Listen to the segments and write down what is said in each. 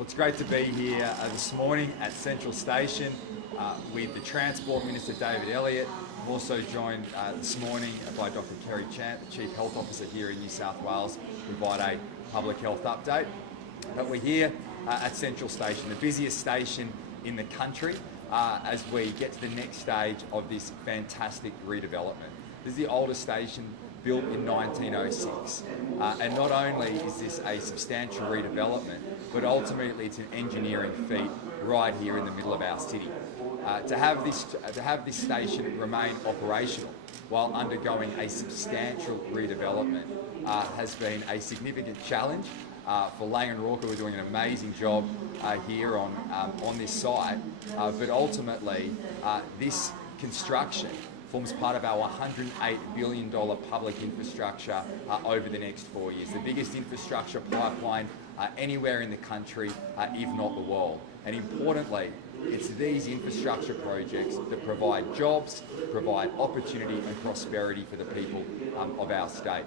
Well, it's great to be here this morning at Central Station with the Transport Minister David Elliott. I'm also joined this morning by Dr. Kerry Chant, the Chief Health Officer here in New South Wales, to provide a public health update. But we're here at Central Station, the busiest station in the country, as we get to the next stage of this fantastic redevelopment. This is the oldest station built in 1906, and not only is this a substantial redevelopment, but ultimately it's an engineering feat right here in the middle of our city. To have this station remain operational while undergoing a substantial redevelopment has been a significant challenge for Lang and Rorke, who are doing an amazing job here on this site. But ultimately, this construction forms part of our $108 billion public infrastructure over the next 4 years. The biggest infrastructure pipeline anywhere in the country, if not the world. And importantly, it's these infrastructure projects that provide jobs, provide opportunity and prosperity for the people of our state.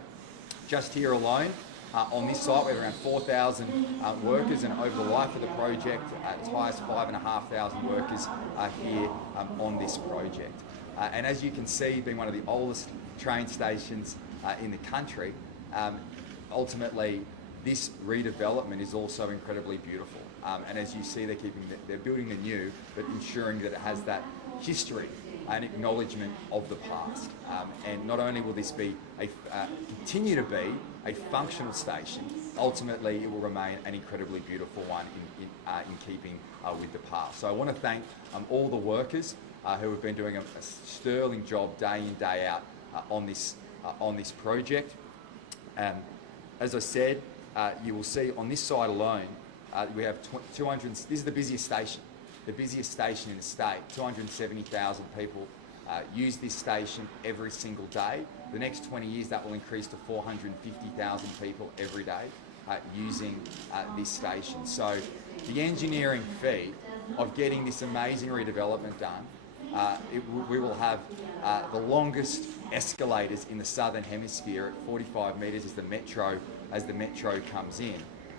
Just here alone, on this site, we have around 4,000 workers, and over the life of the project, as high as 5,500 workers are here on this project. And as you can see, being one of the oldest train stations in the country, ultimately this redevelopment is also incredibly beautiful. And as you see, they're building the new, but ensuring that it has that history and acknowledgement of the past. And not only will this be continue to be a functional station, ultimately it will remain an incredibly beautiful one in keeping with the past. So I want to thank all the workers who have been doing a sterling job day in, day out on this project. As I said, you will see on this side alone, we have 200, this is the busiest station in the state. 270,000 people use this station every single day. The next 20 years that will increase to 450,000 people every day using this station. So the engineering feat of getting this amazing redevelopment done, we will have the longest escalators in the southern hemisphere at 45 metres as the metro comes in.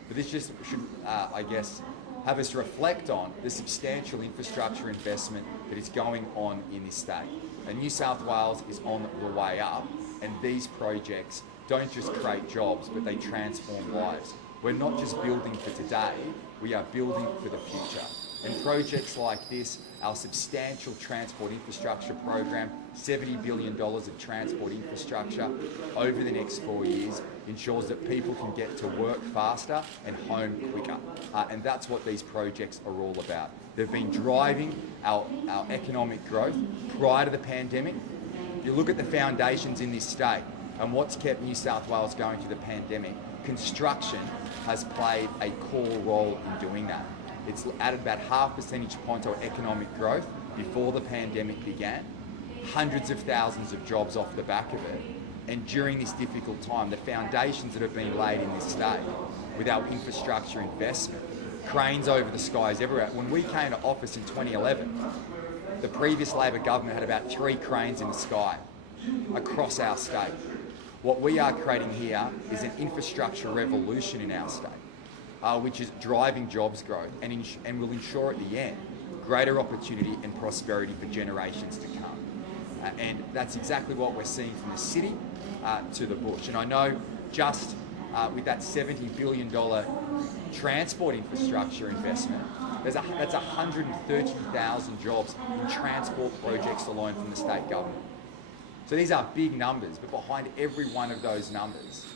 But this just should, I guess, have us reflect on the substantial infrastructure investment that is going on in this state. And New South Wales is on the way up, and these projects don't just create jobs, but they transform lives. We're not just building for today, we are building for the future. And projects like this, our substantial transport infrastructure program, $70 billion of transport infrastructure over the next 4 years, ensures that people can get to work faster and home quicker. And that's what these projects are all about. They've been driving our economic growth prior to the pandemic. You look at the foundations in this state and what's kept New South Wales going through the pandemic, construction has played a core role in doing that. It's added about half percentage point to our economic growth before the pandemic began, hundreds of thousands of jobs off the back of it. And during this difficult time, the foundations that have been laid in this state with our infrastructure investment, cranes over the skies everywhere. When we came to office in 2011, the previous Labor government had about 3 cranes in the sky across our state. What we are creating here is an infrastructure revolution in our state. Which is driving jobs growth and will ensure at the end greater opportunity and prosperity for generations to come. And that's exactly what we're seeing from the city to the bush. And I know just with that $70 billion transport infrastructure investment, that's 130,000 jobs in transport projects alone from the state government. So these are big numbers, but behind every one of those numbers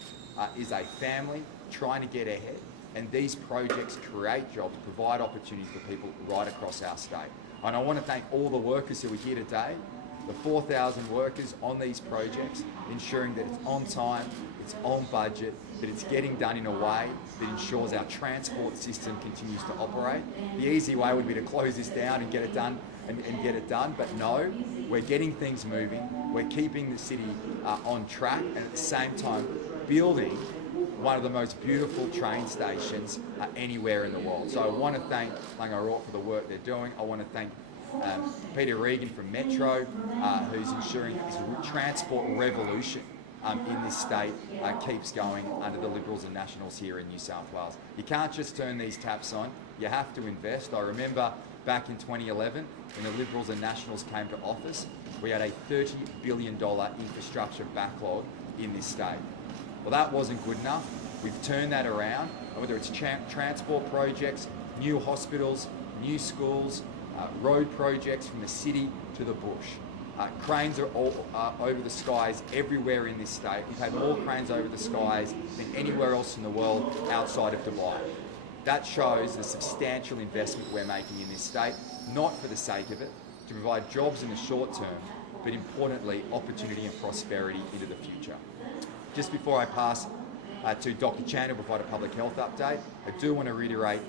is a family trying to get ahead. And these projects create jobs, provide opportunities for people right across our state. And I want to thank all the workers who are here today, the 4,000 workers on these projects, ensuring that it's on time, it's on budget, that it's getting done in a way that ensures our transport system continues to operate. The easy way would be to close this down and get it done, but no, we're getting things moving, we're keeping the city on track, and at the same time building one of the most beautiful train stations anywhere in the world. So I want to thank Lang and Rorke for the work they're doing. I want to thank Peter Regan from Metro, who's ensuring this transport revolution in this state keeps going under the Liberals and Nationals here in New South Wales. You can't just turn these taps on, you have to invest. I remember back in 2011 when the Liberals and Nationals came to office, we had a $30 billion infrastructure backlog in this state. Well, that wasn't good enough. We've turned that around, whether it's transport projects, new hospitals, new schools, road projects from the city to the bush. Cranes are all over the skies everywhere in this state. We've had more cranes over the skies than anywhere else in the world outside of Dubai. That shows the substantial investment we're making in this state, not for the sake of it, to provide jobs in the short term, but importantly, opportunity and prosperity into the future. Just before I pass to Dr. Chan to provide a public health update, I do want to reiterate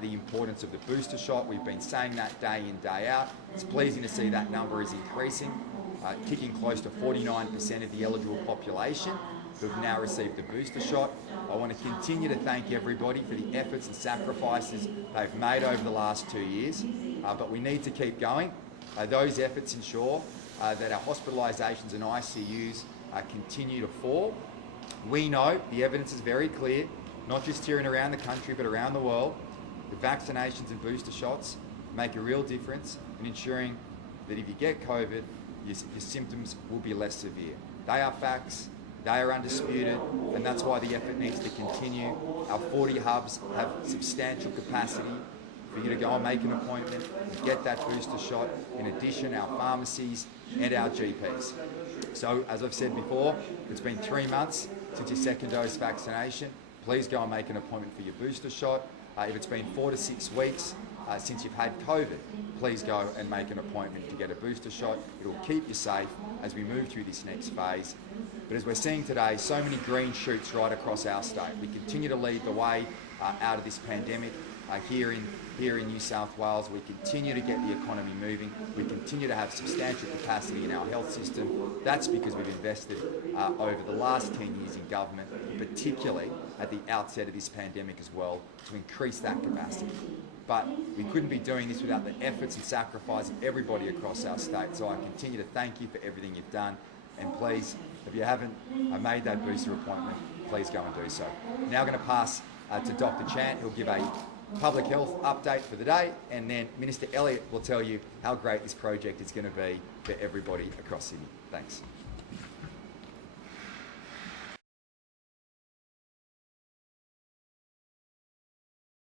the importance of the booster shot. We've been saying that day in, day out. It's pleasing to see that number is increasing, kicking close to 49% of the eligible population who have now received the booster shot. I want to continue to thank everybody for the efforts and sacrifices they've made over the last 2 years, but we need to keep going. Those efforts ensure that our hospitalisations and ICUs continue to fall. We know the evidence is very clear, not just here and around the country, but around the world. The vaccinations and booster shots make a real difference in ensuring that if you get COVID, your symptoms will be less severe. They are facts, they are undisputed, and that's why the effort needs to continue. Our 40 hubs have substantial capacity for you to go and make an appointment and get that booster shot. In addition, our pharmacies and our GPs. So, as I've said before, it's been 3 months since your second dose vaccination. Please go and make an appointment for your booster shot. If it's been 4 to 6 weeks since you've had COVID, please go and make an appointment to get a booster shot. It will keep you safe as we move through this next phase. But as we're seeing today, so many green shoots right across our state. We continue to lead the way out of this pandemic here in New South Wales. We continue to get the economy moving. We continue to have substantial capacity in our health system. That's because we've invested over the last 10 years in government, particularly at the outset of this pandemic as well, to increase that capacity. But we couldn't be doing this without the efforts and sacrifice of everybody across our state. So I continue to thank you for everything you've done. And please, if you haven't made that booster appointment, please go and do so. Now I'm going to pass to Dr. Chant, who'll give a public health update for the day, and then Minister Elliott will tell you how great this project is going to be for everybody across Sydney. Thanks.